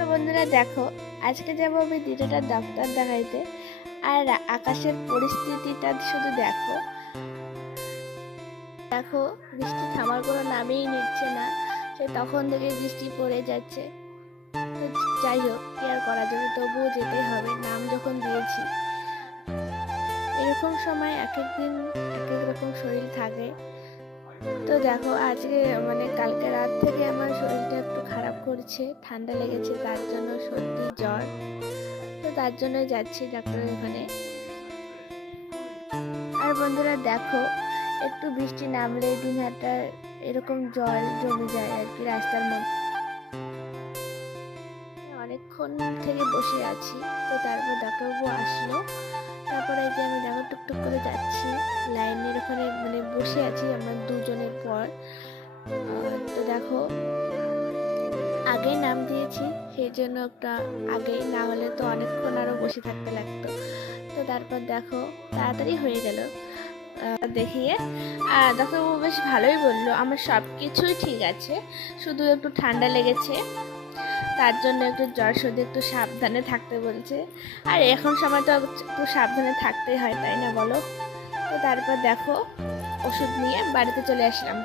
তো বন্ধুরা দেখো, আজকে যাব আমি দিদাটার ডাক্তার দেখাইতে। আর আকাশের পরিস্থিতিটা শুধু দেখো। দেখো, বৃষ্টি থামার কোনো নামেই নিচ্ছে না। সে তখন থেকে বৃষ্টি পড়ে যাচ্ছে। তো যাই হোক, কি আর করা যাবে? তবুও যেতে হবে, নাম যখন দিয়েছি। এরকম সময় এক একদিন এক এক রকম শরীর থাকে। দেখো, আজকে মানে কালকে রাত থেকে আমার শরীরটা একটু খারাপ করছে, ঠান্ডা লেগেছে, তার জন্য সর্দি, জ্বর। তো তার জন্য যাচ্ছি ডাক্তারের ওখানে। আর বন্ধুরা দেখো, একটু বৃষ্টি নামলে দিন দিনহাটা এরকম জল জমে যায় আর কি রাস্তার মধ্যে। অনেকক্ষণ থেকে বসে আছি, তো তারপর ডাক্তারবাবু আসলো। তারপরে যে আমি দেখো টুকটুক করে যাচ্ছি। ওখানে মানে বসে আছি আমরা দুজনের পর। তো দেখো, আগেই নাম দিয়েছি, সেই জন্য একটা আগেই, না হলে তো অনেকক্ষণ আরও বসে থাকতে লাগতো। তো তারপর দেখো, তাড়াতাড়ি হয়ে গেল। দেখিয়ে। আর ডাক্তারবাবু বেশ ভালোই বলল, আমার সব কিছুই ঠিক আছে, শুধু একটু ঠান্ডা লেগেছে। তার জন্য একটু জ্বর সর্দি, একটু সাবধানে থাকতে বলছে। আর এখন সময় তো একটু সাবধানে থাকতেই হয়, তাই না বলো? তো তারপর দেখো ওষুধ নিয়ে বাড়িতে চলে আসলাম।